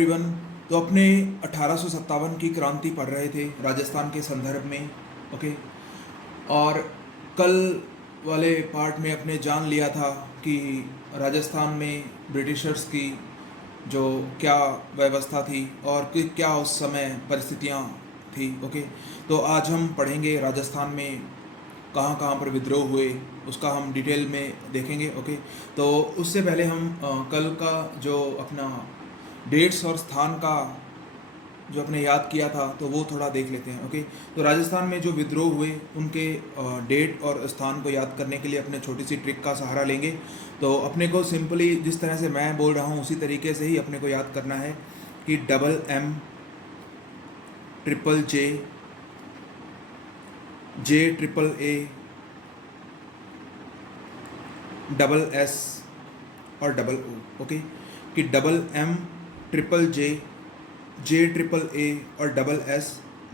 Everyone. तो अपने 1857 की क्रांति पढ़ रहे थे राजस्थान के संदर्भ में। ओके। और कल वाले पार्ट में अपने जान लिया था कि राजस्थान में ब्रिटिशर्स की जो क्या व्यवस्था थी और क्या उस समय परिस्थितियाँ थी। ओके। तो आज हम पढ़ेंगे राजस्थान में कहाँ कहाँ पर विद्रोह हुए, उसका हम डिटेल में देखेंगे। ओके। तो उससे पहले हम कल का जो अपना डेट्स और स्थान का जो अपने याद किया था तो वो थोड़ा देख लेते हैं। ओके। तो राजस्थान में जो विद्रोह हुए उनके डेट और स्थान को याद करने के लिए अपने छोटी सी ट्रिक का सहारा लेंगे। तो अपने को सिंपली जिस तरह से मैं बोल रहा हूँ उसी तरीके से ही अपने को याद करना है कि MM triple J triple A SS और O। ओके। कि MM triple J triple A और SS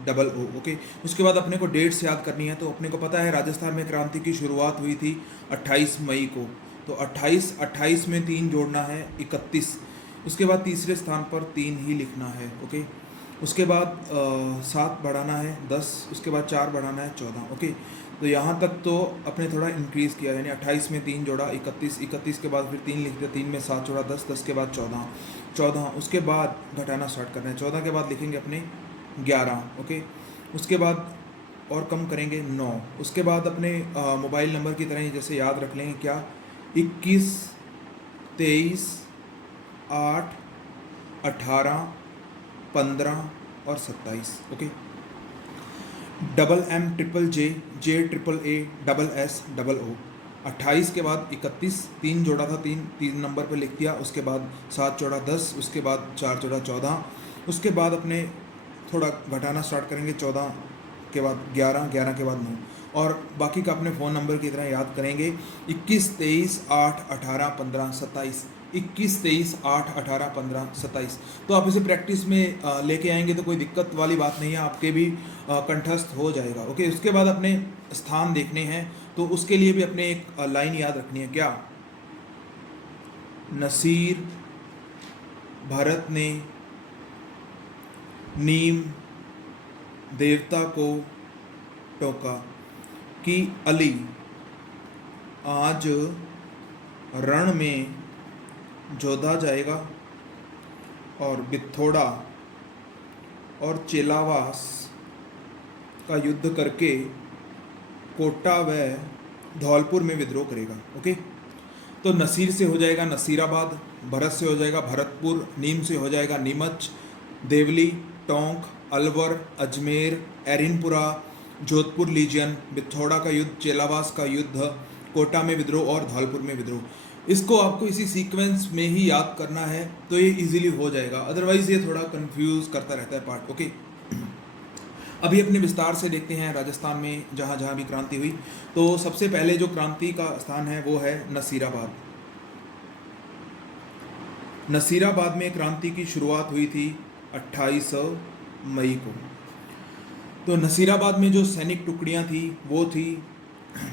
O। ओके। उसके बाद अपने को डेट्स याद करनी है। तो अपने को पता है राजस्थान में क्रांति की शुरुआत हुई थी 28 मई को। तो 28 में 3 जोड़ना है 31। उसके बाद तीसरे स्थान पर 3 ही लिखना है। ओके। उसके बाद 7 बढ़ाना है 10। उसके बाद 4 बढ़ाना है 14। ओके। तो यहाँ तक तो अपने थोड़ा इंक्रीज़ किया, यानी 28 में 3 जोड़ा 31, 31 के बाद फिर 3 लिख दिया, 3 में 7 जोड़ा 10, 10 के बाद 14, उसके बाद घटाना स्टार्ट करना है। 14 के बाद लिखेंगे अपने 11। ओके। उसके बाद और कम करेंगे 9। उसके बाद अपने मोबाइल नंबर की तरह ही जैसे याद रख लेंगे क्या, 21, 23, 8, 18, 15 और 27। Okay. MM triple J triple A SS O। 28 के बाद 31, 3 जोड़ा था, 3 नंबर पे लिख दिया। उसके बाद 7 जोड़ा 10, उसके बाद 4 जोड़ा 14। उसके बाद अपने थोड़ा घटाना स्टार्ट करेंगे, 14 के बाद 11, 11 के बाद 9 और बाकी का अपने फ़ोन नंबर की तरह याद करेंगे 21, 23, 8, 18, 15, 27। 21, 23, 8, 18, 15, 27। तो आप इसे प्रैक्टिस में लेके आएंगे तो कोई दिक्कत वाली बात नहीं है, आपके भी कंठस्थ हो जाएगा। ओके। उसके बाद अपने स्थान देखने हैं तो उसके लिए भी अपने एक लाइन याद रखनी है क्या, नसीर भरत ने नीम देवता को टोका कि अली आज रण में जोधा जाएगा और बिथोड़ा और चेलावास का युद्ध करके कोटा व धौलपुर में विद्रोह करेगा। ओके। तो नसीर से हो जाएगा नसीराबाद, भरत से हो जाएगा भरतपुर, नीम से हो जाएगा नीमच, देवली, टोंक, अलवर, अजमेर, एरिनपुरा, जोधपुर लीजियन, बिथोड़ा का युद्ध, चेलावास का युद्ध, कोटा में विद्रोह और धौलपुर में विद्रोह। इसको आपको इसी सीक्वेंस में ही याद करना है तो ये इजीली हो जाएगा, अदरवाइज ये थोड़ा कंफ्यूज करता रहता है पार्ट। ओके। अभी अपने विस्तार से देखते हैं राजस्थान में जहाँ जहाँ भी क्रांति हुई। तो सबसे पहले जो क्रांति का स्थान है वो है नसीराबाद। नसीराबाद में क्रांति की शुरुआत हुई थी 28 मई को। तो नसीराबाद में जो सैनिक टुकड़ियाँ थी वो थी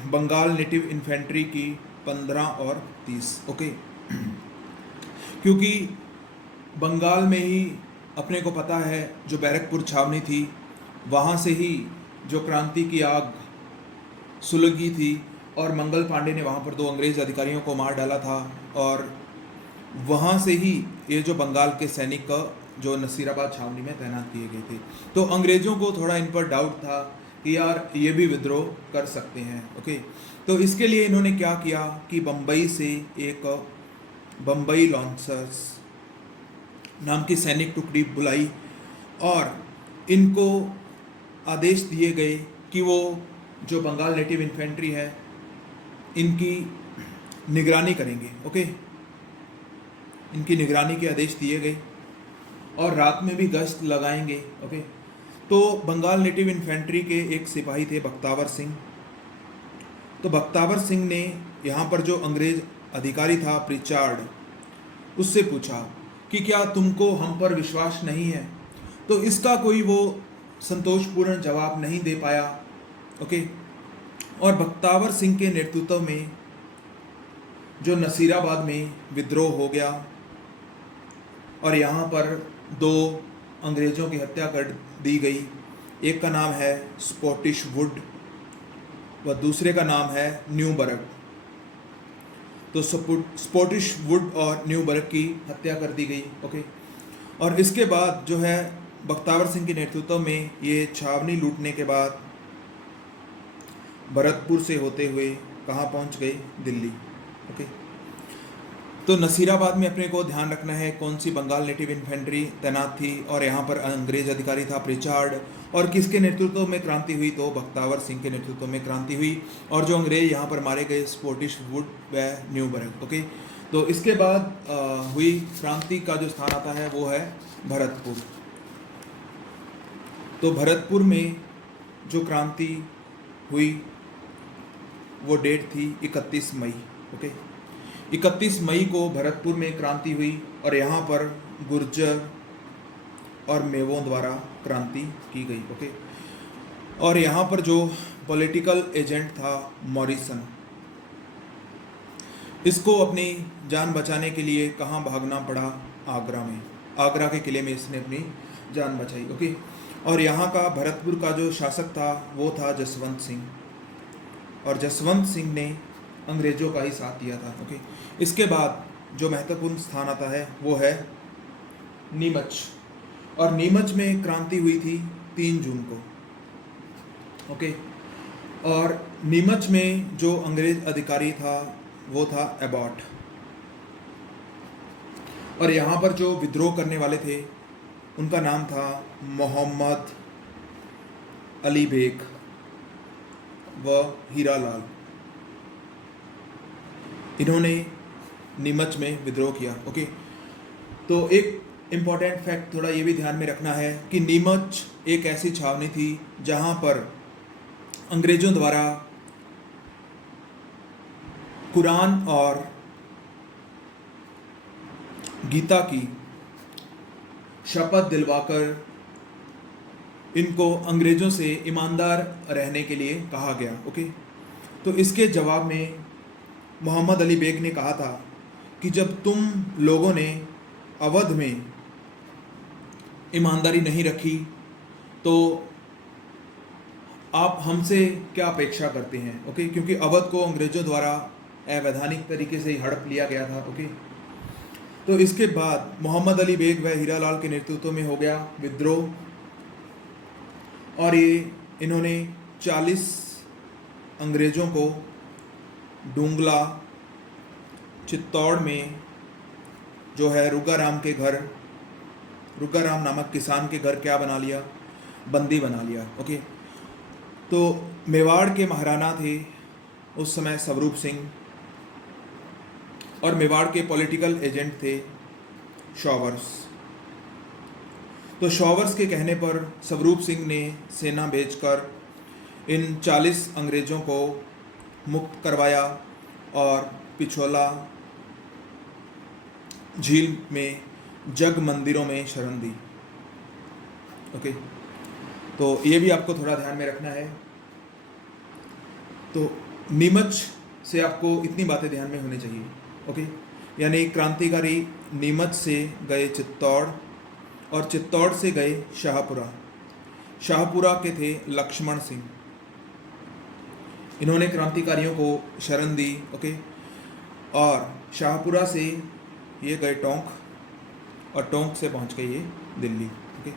बंगाल नेटिव इन्फेंट्री की 15 और 30। ओके। क्योंकि बंगाल में ही अपने को पता है जो बैरकपुर छावनी थी वहाँ से ही जो क्रांति की आग सुलगी थी और मंगल पांडे ने वहाँ पर 2 अंग्रेज अधिकारियों को मार डाला था और वहाँ से ही ये जो बंगाल के सैनिक जो नसीराबाद छावनी में तैनात किए गए थे। तो अंग्रेज़ों को थोड़ा इन पर डाउट था कि यार ये भी विद्रोह कर सकते हैं। ओके। तो इसके लिए इन्होंने क्या किया कि बम्बई से एक बम्बई लॉन्सर्स नाम की सैनिक टुकड़ी बुलाई और इनको आदेश दिए गए कि वो जो बंगाल नेटिव इन्फेंट्री है इनकी निगरानी करेंगे। ओके। इनकी निगरानी के आदेश दिए गए और रात में भी गश्त लगाएंगे। ओके। तो बंगाल नेटिव इन्फेंट्री के एक सिपाही थे बख्तावर सिंह। तो बख्तावर सिंह ने यहाँ पर जो अंग्रेज अधिकारी था प्रिचार्ड, उससे पूछा कि क्या तुमको हम पर विश्वास नहीं है। तो इसका कोई वो संतोषपूर्ण जवाब नहीं दे पाया। ओके। और बख्तावर सिंह के नेतृत्व में जो नसीराबाद में विद्रोह हो गया और यहाँ पर दो अंग्रेज़ों की हत्या कर दी गई। एक का नाम है स्पॉटिश वुड व दूसरे का नाम है न्यूबर्ग। तो स्पॉटिश वुड और न्यूबर्ग की हत्या कर दी गई। ओके, और इसके बाद जो है बख्तावर सिंह के नेतृत्व में ये छावनी लूटने के बाद भरतपुर से होते हुए कहाँ पहुँच गए? दिल्ली। ओके, तो नसीराबाद में अपने को ध्यान रखना है कौन सी बंगाल नेटिव इन्फेंट्री तैनात थी और यहाँ पर अंग्रेज अधिकारी था प्रिचार्ड। और किसके नेतृत्व में क्रांति हुई? तो बख्तावर सिंह के नेतृत्व में क्रांति हुई। और जो अंग्रेज यहाँ पर मारे गए स्पॉटिश वुड व न्यूबर्ग। ओके, तो इसके बाद हुई क्रांति का जो स्थान आता है वो है भरतपुर। तो भरतपुर में जो क्रांति हुई वो डेट थी 31 मई। ओके, 31 मई को भरतपुर में क्रांति हुई और यहाँ पर गुर्जर और मेवों द्वारा क्रांति की गई। ओके, और यहाँ पर जो पॉलिटिकल एजेंट था मॉरिसन, इसको अपनी जान बचाने के लिए कहाँ भागना पड़ा? आगरा में। आगरा के किले में इसने अपनी जान बचाई। ओके, और यहाँ का भरतपुर का जो शासक था वो था जसवंत सिंह, और जसवंत सिंह ने अंग्रेजों का ही साथ दिया था। ओके, इसके बाद जो महत्वपूर्ण स्थान आता है वो है नीमच, और नीमच में क्रांति हुई थी 3 जून को। ओके, और नीमच में जो अंग्रेज अधिकारी था वो था एबॉट, और यहाँ पर जो विद्रोह करने वाले थे उनका नाम था मोहम्मद अली बेग व हीरालाल। इन्होंने नीमच में विद्रोह किया। ओके, तो एक इम्पॉर्टेंट फैक्ट थोड़ा ये भी ध्यान में रखना है कि नीमच एक ऐसी छावनी थी जहाँ पर अंग्रेजों द्वारा कुरान और गीता की शपथ दिलवाकर इनको अंग्रेजों से ईमानदार रहने के लिए कहा गया। ओके, तो इसके जवाब में मोहम्मद अली बेग ने कहा था कि जब तुम लोगों ने अवध में ईमानदारी नहीं रखी तो आप हमसे क्या अपेक्षा करते हैं? ओके, क्योंकि अवध को अंग्रेजों द्वारा अवैधानिक तरीके से हड़प लिया गया था। ओके, तो इसके बाद मोहम्मद अली बेग व हीरालाल के नेतृत्व में हो गया विद्रोह, और ये इन्होंने 40 अंग्रेज़ों को डूंगला चित्तौड़ में जो है रुगाराम के घर, रुगाराम नामक किसान के घर क्या बना लिया? बंदी बना लिया। ओके, तो मेवाड़ के महाराणा थे उस समय स्वरूप सिंह, और मेवाड़ के पॉलिटिकल एजेंट थे शॉवर्स। तो शॉवर्स के कहने पर स्वरूप सिंह ने सेना भेजकर इन 40 अंग्रेज़ों को मुक्त करवाया और पिछोला झील में जग मंदिरों में शरण दी। ओके, तो ये भी आपको थोड़ा ध्यान में रखना है। तो नीमच से आपको इतनी बातें ध्यान में होनी चाहिए। ओके, यानी क्रांतिकारी नीमच से गए चित्तौड़, और चित्तौड़ से गए शाहपुरा। शाहपुरा के थे लक्ष्मण सिंह, इन्होंने क्रांतिकारियों को शरण दी। ओके, और शाहपुरा से ये गए टोंक, और टोंक से पहुंच गए ये दिल्ली। ओके,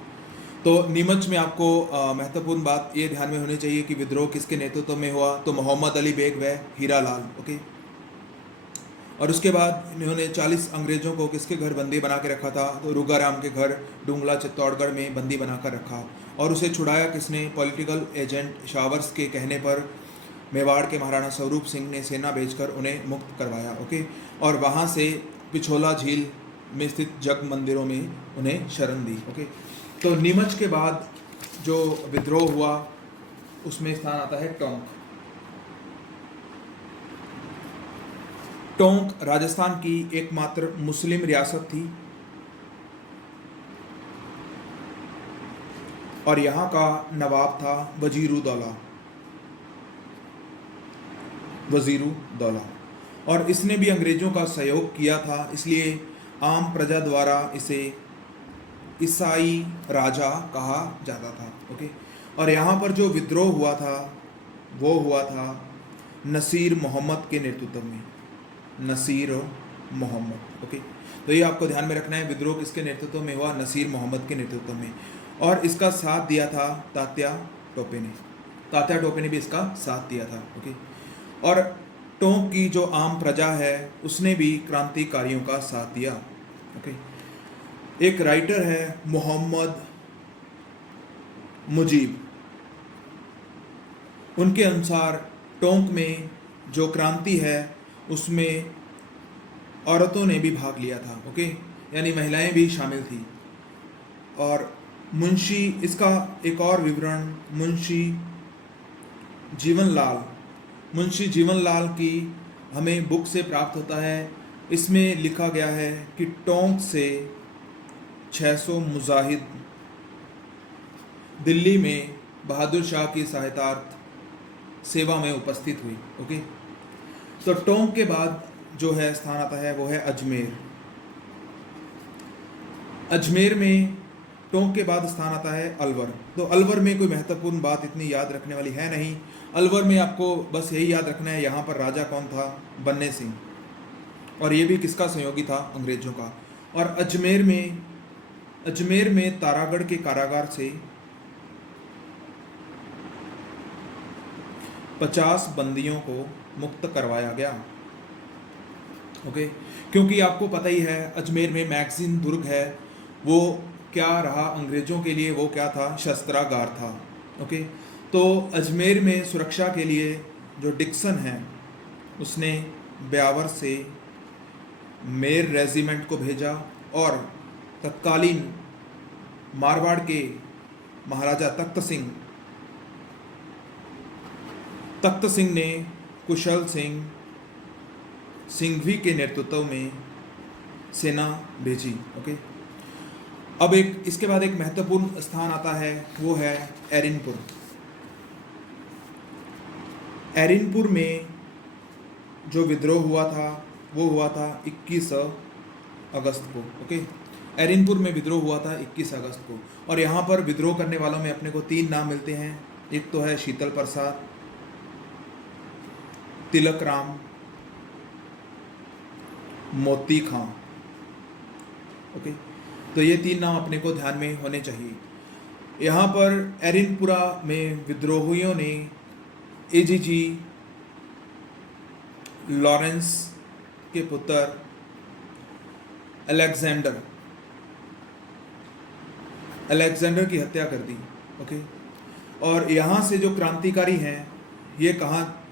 तो नीमच में आपको महत्वपूर्ण बात ये ध्यान में होनी चाहिए कि विद्रोह किसके नेतृत्व में हुआ? तो मोहम्मद अली बेग व हीरालाल। ओके, और उसके बाद इन्होंने 40 अंग्रेज़ों को किसके घर बंदी बना के रखा था? तो रुगाराम के घर डूंगला चित्तौड़गढ़ में बंदी बना कर रखा, और उसे छुड़ाया किसने? पॉलिटिकल एजेंट शावर्स के कहने पर मेवाड़ के महाराणा स्वरूप सिंह ने सेना भेजकर उन्हें मुक्त करवाया। ओके, और वहाँ से पिछोला झील में स्थित जग मंदिरों में उन्हें शरण दी। ओके, तो नीमच के बाद जो विद्रोह हुआ उसमें स्थान आता है टोंक। टोंक राजस्थान की एकमात्र मुस्लिम रियासत थी, और यहाँ का नवाब था वजीरुद्दौला, और इसने भी अंग्रेज़ों का सहयोग किया था, इसलिए आम प्रजा द्वारा इसे ईसाई राजा कहा जाता था। ओके, और यहाँ पर जो विद्रोह हुआ था वो हुआ था नसीर मोहम्मद के नेतृत्व में। नसीर मोहम्मद। ओके, तो ये आपको ध्यान में रखना है, विद्रोह किसके नेतृत्व में हुआ? नसीर मोहम्मद के नेतृत्व में। और इसका साथ दिया था तात्या टोपे ने। तात्या टोपे ने भी इसका साथ दिया था। ओके, और टोंक की जो आम प्रजा है उसने भी क्रांतिकारियों का साथ दिया। ओके, एक राइटर है मोहम्मद मुजीब, उनके अनुसार टोंक में जो क्रांति है उसमें औरतों ने भी भाग लिया था। ओके, यानी महिलाएं भी शामिल थी। और मुंशी, इसका एक और विवरण मुंशी जीवनलाल की हमें बुक से प्राप्त होता है। इसमें लिखा गया है कि टोंक से 600 मुजाहिद दिल्ली में बहादुर शाह की सहायतार्थ सेवा में उपस्थित हुई। ओके, तो टोंक के बाद जो है स्थान आता है वो है अजमेर। अजमेर में टोंक के बाद स्थान आता है अलवर। तो अलवर में कोई महत्वपूर्ण बात इतनी याद रखने वाली है नहीं। अलवर में आपको बस यही याद रखना है, यहाँ पर राजा कौन था? बन्ने सिंह। और ये भी किसका सहयोगी था? अंग्रेजों का। और अजमेर में तारागढ़ के कारागार से 50 बंदियों को मुक्त करवाया गया। ओके, क्योंकि आपको पता ही है अजमेर में मैगजीन दुर्ग है, वो क्या रहा अंग्रेजों के लिए? वो क्या था? शस्त्रागार था। ओके, तो अजमेर में सुरक्षा के लिए जो डिक्सन है उसने ब्यावर से मेर रेजिमेंट को भेजा और तत्कालीन मारवाड़ के महाराजा तख्त सिंह ने कुशल सिंह सिंघवी के नेतृत्व में सेना भेजी। ओके, अब इसके बाद एक महत्वपूर्ण स्थान आता है, वो है एरिनपुर। एरिनपुर में जो विद्रोह हुआ था वो हुआ था 21 अगस्त को। ओके, एरिनपुर में विद्रोह हुआ था 21 अगस्त को। और यहाँ पर विद्रोह करने वालों में अपने को 3 नाम मिलते हैं। एक तो है शीतल प्रसाद, तिलक राम, मोती खां। ओके, तो ये 3 नाम अपने को ध्यान में होने चाहिए। यहाँ पर एरिनपुरा में विद्रोहियों ने एजीजी लॉरेंस के पुत्र अलेक्जेंडर की हत्या कर दी। ओके, और यहाँ से जो क्रांतिकारी हैं ये कहाँ?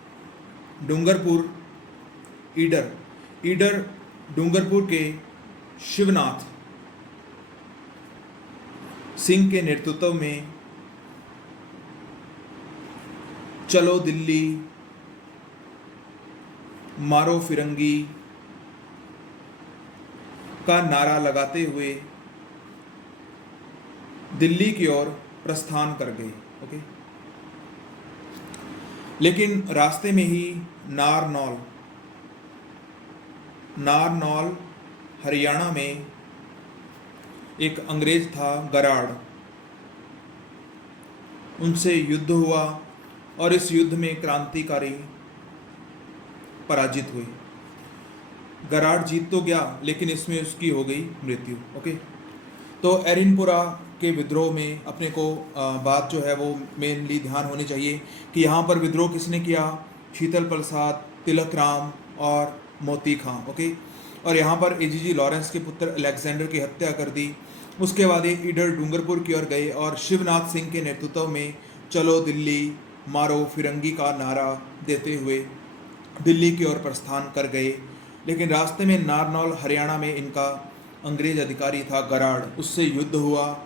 डूंगरपुर, ईडर डूंगरपुर के शिवनाथ सिंह के नेतृत्व में चलो दिल्ली मारो फिरंगी का नारा लगाते हुए दिल्ली की ओर प्रस्थान कर गए। ओके, लेकिन रास्ते में ही नारनौल हरियाणा में एक अंग्रेज था गराड़, उनसे युद्ध हुआ और इस युद्ध में क्रांतिकारी पराजित हुए। गराड़ जीत तो गया लेकिन इसमें उसकी हो गई मृत्यु। ओके, तो एरिनपुरा के विद्रोह में अपने को बात जो है वो मेनली ध्यान होनी चाहिए कि यहाँ पर विद्रोह किसने किया? शीतल प्रसाद, तिलक राम और मोती खां। ओके, और यहाँ पर एजीजी लॉरेंस के पुत्र अलेक्जेंडर की हत्या कर दी। उसके बाद ये ईडर डूंगरपुर की ओर गए और शिवनाथ सिंह के नेतृत्व में चलो दिल्ली मारो फिरंगी का नारा देते हुए दिल्ली की ओर प्रस्थान कर गए। लेकिन रास्ते में नारनौल हरियाणा में इनका अंग्रेज अधिकारी था गराड़, उससे युद्ध हुआ।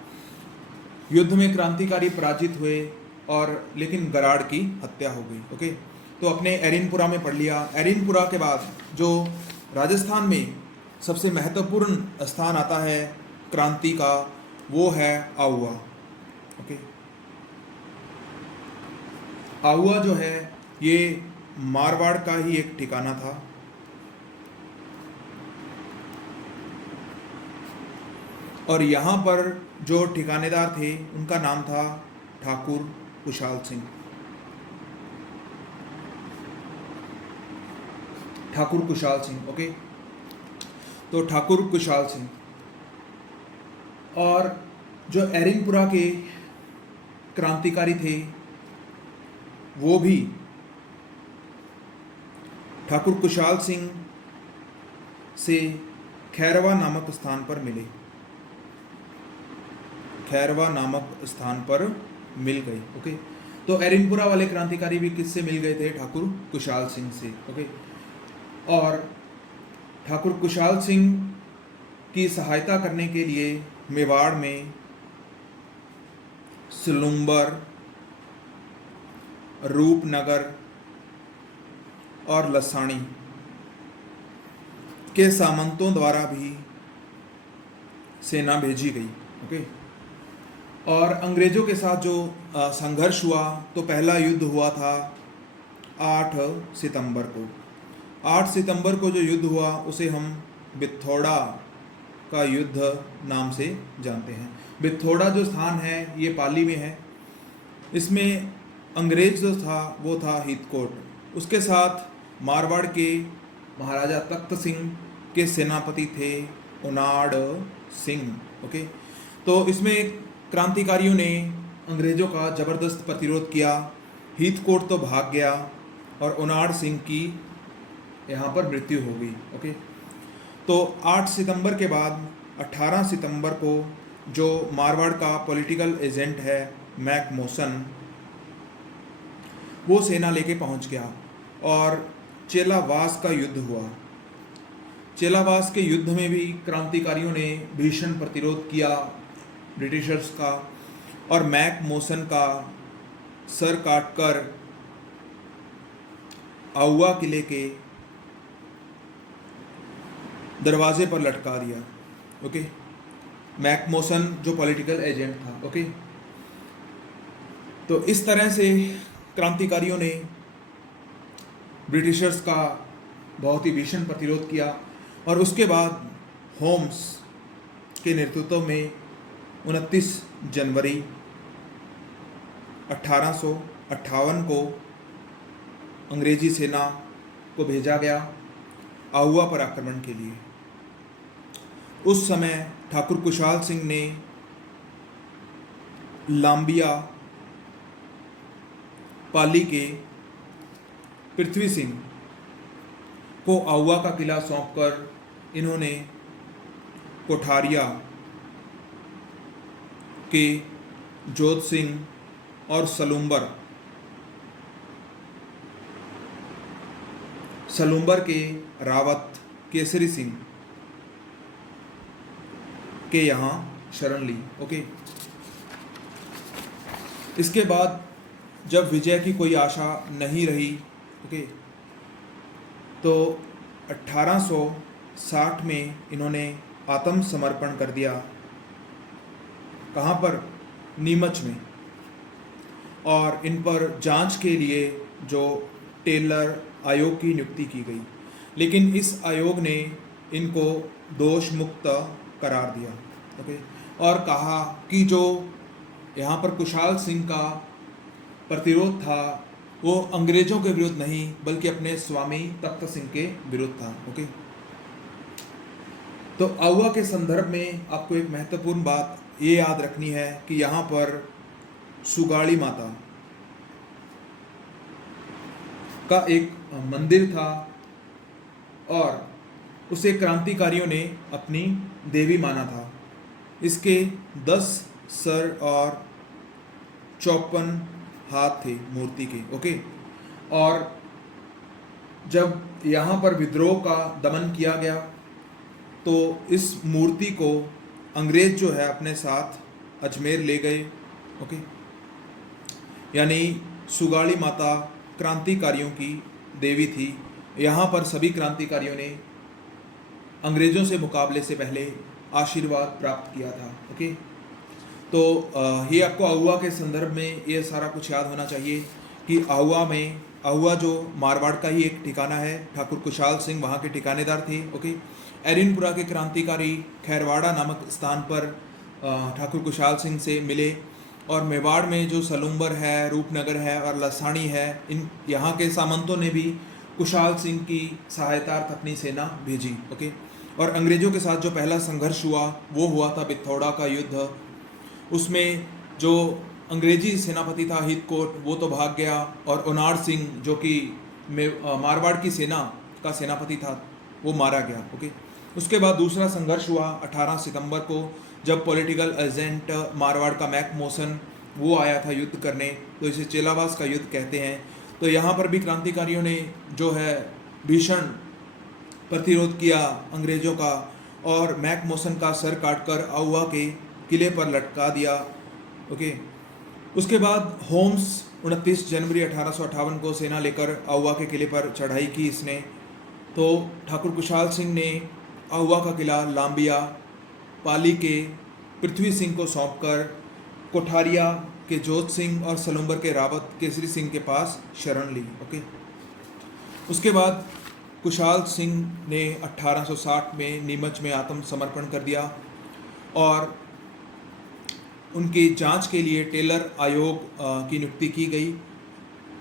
युद्ध में क्रांतिकारी पराजित हुए और लेकिन गराड़ की हत्या हो गई। ओके, तो अपने एरिनपुरा में पढ़ लिया। एरिनपुरा के बाद जो राजस्थान में सबसे महत्वपूर्ण स्थान आता है क्रांति का, वो है आहुआ। ओके, आहुआ जो है ये मारवाड़ का ही एक ठिकाना था। और यहाँ पर जो ठिकानेदार थे उनका नाम था ठाकुर कुशाल सिंह। ठाकुर कुशाल सिंह, ओके। तो ठाकुर कुशाल सिंह और जो एरिंगपुरा के क्रांतिकारी थे वो भी ठाकुर कुशाल सिंह से खैरवा नामक स्थान पर मिले, खैरवा नामक स्थान पर मिल गए, ओके। तो एरिंगपुरा वाले क्रांतिकारी भी किससे मिल गए थे? ठाकुर कुशाल सिंह से, ओके। और ठाकुर कुशाल सिंह की सहायता करने के लिए मेवाड़ में सलूम्बर, रूपनगर और लसाणी के सामंतों द्वारा भी सेना भेजी गई, ओके। और अंग्रेजों के साथ जो संघर्ष हुआ, तो पहला युद्ध हुआ था 8 सितंबर को। 8 सितंबर को जो युद्ध हुआ उसे हम बिथोड़ा का युद्ध नाम से जानते हैं। बिथोड़ा जो स्थान है ये पाली में है। इसमें अंग्रेज जो था वो था हीथकोट। उसके साथ मारवाड़ के महाराजा तख्त सिंह के सेनापति थे उनाड़ सिंह, ओके। तो इसमें क्रांतिकारियों ने अंग्रेजों का ज़बरदस्त प्रतिरोध किया। हीथकोट तो भाग गया और उनाड़ सिंह की यहाँ पर मृत्यु हो गई, ओके। तो 8 सितंबर के बाद 18 सितंबर को जो मारवाड़ का पॉलिटिकल एजेंट है मैक मोसन, वो सेना लेके पहुँच गया और चेलावास का युद्ध हुआ। चेलावास के युद्ध में भी क्रांतिकारियों ने भीषण प्रतिरोध किया ब्रिटिशर्स का, और मैक मोसन का सर काटकर आउवा किले के दरवाजे पर लटका दिया, ओके। मैक मोसन जो पॉलिटिकल एजेंट था, ओके। तो इस तरह से क्रांतिकारियों ने ब्रिटिशर्स का बहुत ही भीषण प्रतिरोध किया। और उसके बाद होम्स के नेतृत्व में 29 जनवरी 1858 को अंग्रेजी सेना को भेजा गया आउवा पर आक्रमण के लिए। उस समय ठाकुर कुशाल सिंह ने लांबिया पाली के पृथ्वी सिंह को आउवा का किला सौंपकर इन्होंने कोठारिया के जोध सिंह और सलूम्बर के रावत केसरी सिंह के यहाँ शरण ली, ओके। इसके बाद जब विजय की कोई आशा नहीं रही, ओके, तो 1860 में इन्होंने आत्मसमर्पण कर दिया। कहाँ पर? नीमच में। और इन पर जांच के लिए जो टेलर आयोग की नियुक्ति की गई, लेकिन इस आयोग ने इनको दोष मुक्त करार दिया, ओके। और कहा कि जो यहाँ पर कुशाल सिंह का प्रतिरोध था वो अंग्रेजों के विरुद्ध नहीं बल्कि अपने स्वामी तख्त सिंह के विरुद्ध था, ओके। तो आउवा के संदर्भ में आपको एक महत्वपूर्ण बात ये याद रखनी है कि यहाँ पर सुगाड़ी माता का एक मंदिर था और उसे क्रांतिकारियों ने अपनी देवी माना था। इसके 10 सर और 54 हाथ थे मूर्ति के, ओके। और जब यहाँ पर विद्रोह का दमन किया गया तो इस मूर्ति को अंग्रेज जो है अपने साथ अजमेर ले गए, ओके। यानी सुगाड़ी माता क्रांतिकारियों की देवी थी। यहाँ पर सभी क्रांतिकारियों ने अंग्रेजों से मुकाबले से पहले आशीर्वाद प्राप्त किया था, ओके। तो ये आपको आउवा के संदर्भ में ये सारा कुछ याद होना चाहिए कि आउवा में अहुआ जो मारवाड़ का ही एक ठिकाना है, ठाकुर कुशाल सिंह वहाँ के ठिकानेदार थे। ओके, एरिनपुरा के क्रांतिकारी खैरवाड़ा नामक स्थान पर ठाकुर कुशाल सिंह से मिले, और मेवाड़ में जो सलूम्बर है, रूपनगर है और लसाणी है, इन यहाँ के सामंतों ने भी कुशाल सिंह की सहायतार्थ अपनी सेना भेजी। ओके, और अंग्रेजों के साथ जो पहला संघर्ष हुआ वो हुआ था बिथौड़ा का युद्ध। उसमें जो अंग्रेजी सेनापति था हितकोट, वो तो भाग गया, और उनार सिंह जो कि मारवाड़ की सेना का सेनापति था वो मारा गया। ओके, उसके बाद दूसरा संघर्ष हुआ 18 सितंबर को, जब पॉलिटिकल एजेंट मारवाड़ का मैक मोसन वो आया था युद्ध करने, तो इसे चेलावास का युद्ध कहते हैं। तो यहाँ पर भी क्रांतिकारियों ने जो है भीषण प्रतिरोध किया अंग्रेजों का, और मैक मोसन का सर काटकर अहुआ के किले पर लटका दिया। ओके, उसके बाद होम्स 29 जनवरी 1858 को सेना लेकर अहुआ के किले पर चढ़ाई की इसने। तो ठाकुर कुशाल सिंह ने अहुआ का किला लांबिया पाली के पृथ्वी सिंह को सौंपकर कोठारिया के जोत सिंह और सलूम्बर के रावत केसरी सिंह के पास शरण ली। ओके, उसके बाद कुशाल सिंह ने 1860 में नीमच में आत्मसमर्पण कर दिया, और उनकी जांच के लिए टेलर आयोग की नियुक्ति की गई,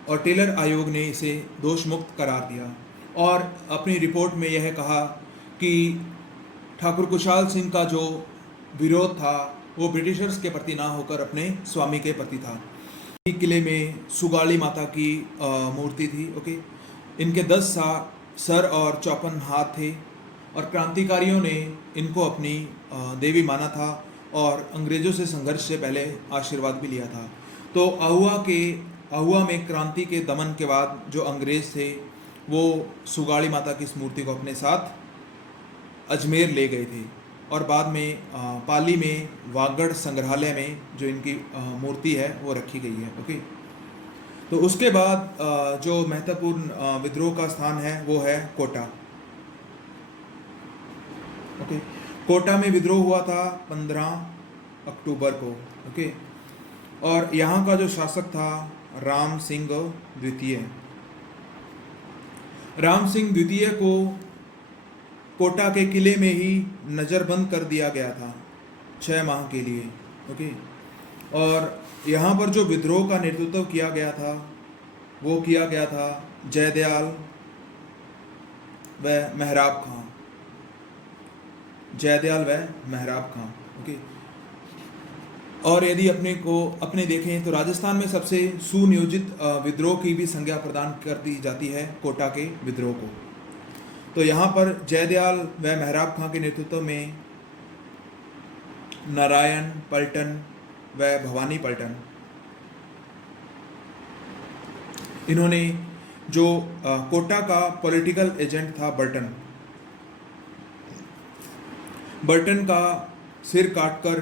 और टेलर आयोग ने इसे दोषमुक्त करार दिया, और अपनी रिपोर्ट में यह कहा कि ठाकुर कुशाल सिंह का जो विरोध था वो ब्रिटिशर्स के प्रति ना होकर अपने स्वामी के प्रति था। किले में सुगाली माता की मूर्ति थी। ओके, इनके 10 सर और 54 हाथ थे, और क्रांतिकारियों ने इनको अपनी देवी माना था, और अंग्रेज़ों से संघर्ष से पहले आशीर्वाद भी लिया था। तो अहुआ में क्रांति के दमन के बाद जो अंग्रेज़ थे वो सुगाली माता की इस मूर्ति को अपने साथ अजमेर ले गए थे, और बाद में पाली में वागड़ संग्रहालय में जो इनकी मूर्ति है वो रखी गई है। ओके, तो उसके बाद जो महत्वपूर्ण विद्रोह का स्थान है वो है कोटा। ओके, कोटा में विद्रोह हुआ था 15 अक्टूबर को। ओके, और यहाँ का जो शासक था राम सिंह द्वितीय। राम सिंह द्वितीय को कोटा के किले में ही नज़रबंद कर दिया गया था 6 माह के लिए। ओके, और यहाँ पर जो विद्रोह का नेतृत्व किया गया था वो किया गया था जयदयाल व मेहराब खां, जयदयाल व मेहराब खां। ओके, और यदि अपने देखें तो राजस्थान में सबसे सुनियोजित विद्रोह की भी संज्ञा प्रदान कर दी जाती है कोटा के विद्रोह को। तो यहाँ पर जयदयाल व मेहराब खां के नेतृत्व में नारायण पलटन व भवानी पलटन, इन्होंने जो कोटा का पॉलिटिकल एजेंट था बर्टन का सिर काटकर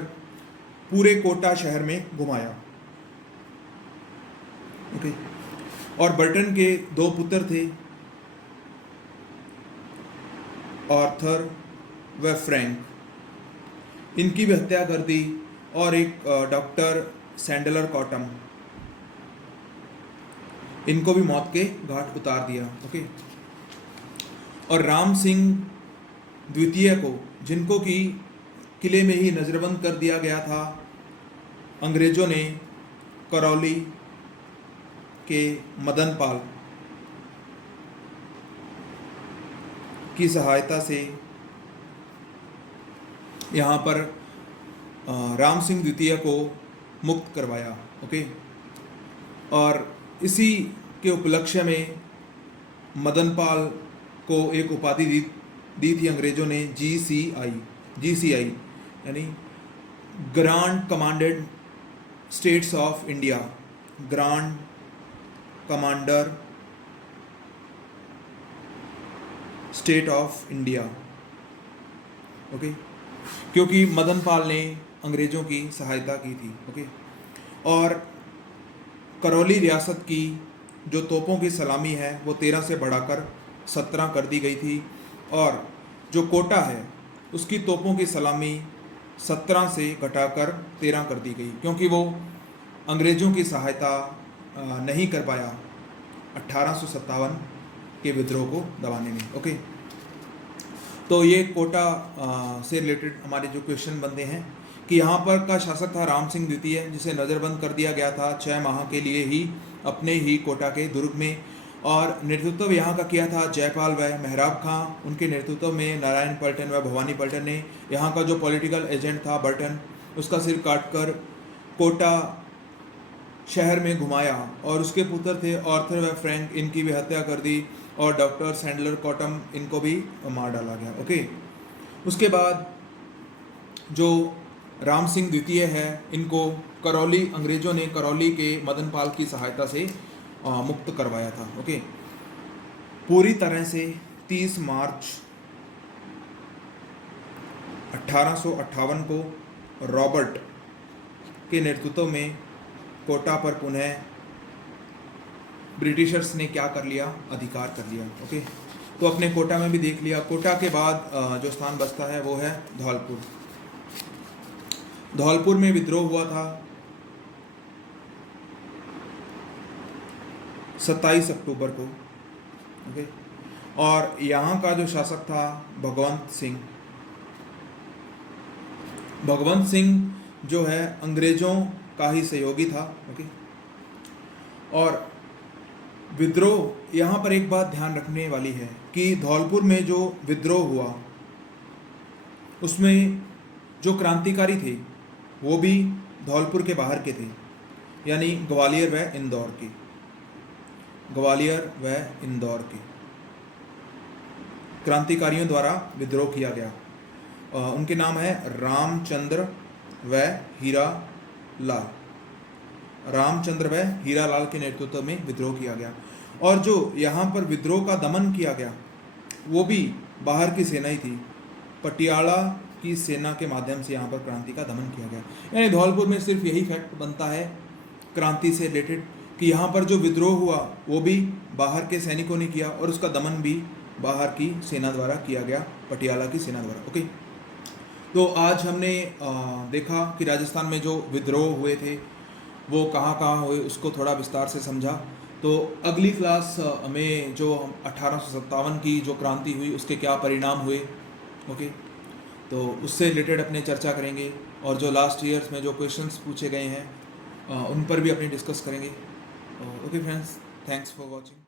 पूरे कोटा शहर में घुमाया। ओके, और बर्टन के 2 पुत्र थे, आर्थर व फ्रैंक, इनकी भी हत्या कर दी, और एक डॉक्टर सैंडलर कॉटम, इनको भी मौत के घाट उतार दिया। ओके, और राम सिंह द्वितीय को, जिनको कि किले में ही नज़रबंद कर दिया गया था, अंग्रेज़ों ने करौली के मदनपाल की सहायता से यहाँ पर राम सिंह द्वितीय को मुक्त करवाया। ओके, और इसी के उपलक्ष्य में मदनपाल को एक उपाधि दी थी अंग्रेज़ों ने, GCI यानी grand commanded states of India, grand commander state of India. Okay, क्योंकि मदनपाल ने अंग्रेज़ों की सहायता की थी। ओके, और करौली रियासत की जो तोपों की सलामी है वो 13 से बढ़ाकर 17 कर दी गई थी, और जो कोटा है उसकी तोपों की सलामी 17 से घटाकर 13 कर दी गई, क्योंकि वो अंग्रेज़ों की सहायता नहीं कर पाया 1857 के विद्रोह को दबाने में। ओके, तो ये कोटा से रिलेटेड हमारे जो क्वेश्चन बनते हैं कि यहाँ पर का शासक था राम सिंह द्वितीय, जिसे नज़रबंद कर दिया गया था 6 माह के लिए ही अपने ही कोटा के दुर्ग में, और नेतृत्व यहाँ का किया था जयपाल व मेहराब खां। उनके नेतृत्व में नारायण पलटन व भवानी पलटन ने यहाँ का जो पॉलिटिकल एजेंट था बर्टन, उसका सिर काटकर कोटा शहर में घुमाया, और उसके पुत्र थे आर्थर व फ्रैंक, इनकी भी हत्या कर दी, और डॉक्टर सैंडलर कॉटम, इनको भी मार डाला गया। ओके, उसके बाद जो राम सिंह द्वितीय है, इनको करौली, अंग्रेजों ने करौली के मदन पाल की सहायता से मुक्त करवाया था। ओके, पूरी तरह से 30 मार्च 1858 को रॉबर्ट के नेतृत्व में कोटा पर पुनः ब्रिटिशर्स ने क्या कर लिया, अधिकार कर लिया। ओके, तो अपने कोटा में भी देख लिया। कोटा के बाद जो स्थान बचता है वो है धौलपुर। धौलपुर में विद्रोह हुआ था 27 अक्टूबर को। ओके, और यहाँ का जो शासक था भगवंत सिंह। भगवंत सिंह जो है अंग्रेजों का ही सहयोगी था। ओके, और विद्रोह, यहाँ पर एक बात ध्यान रखने वाली है कि धौलपुर में जो विद्रोह हुआ उसमें जो क्रांतिकारी थे वो भी धौलपुर के बाहर के थे, यानी ग्वालियर व इंदौर के। ग्वालियर व इंदौर के क्रांतिकारियों द्वारा विद्रोह किया गया। उनके नाम है रामचंद्र व हीरा लाल। रामचंद्र व हीरा लाल के नेतृत्व में विद्रोह किया गया, और जो यहाँ पर विद्रोह का दमन किया गया वो भी बाहर की सेना ही थी। पटियाला की सेना के माध्यम से यहाँ पर क्रांति का दमन किया गया। यानी धौलपुर में सिर्फ यही फैक्ट बनता है क्रांति से रिलेटेड कि यहाँ पर जो विद्रोह हुआ वो भी बाहर के सैनिकों ने किया, और उसका दमन भी बाहर की सेना द्वारा किया गया, पटियाला की सेना द्वारा। ओके, तो आज हमने देखा कि राजस्थान में जो विद्रोह हुए थे वो कहाँ कहाँ हुए, उसको थोड़ा विस्तार से समझा। तो अगली क्लास में जो 1857 की जो क्रांति हुई उसके क्या परिणाम हुए, ओके, तो उससे रिलेटेड अपने चर्चा करेंगे, और जो लास्ट ईयर्स में जो क्वेश्चंस पूछे गए हैं उन पर भी अपने डिस्कस करेंगे। Okay friends, thanks for watching.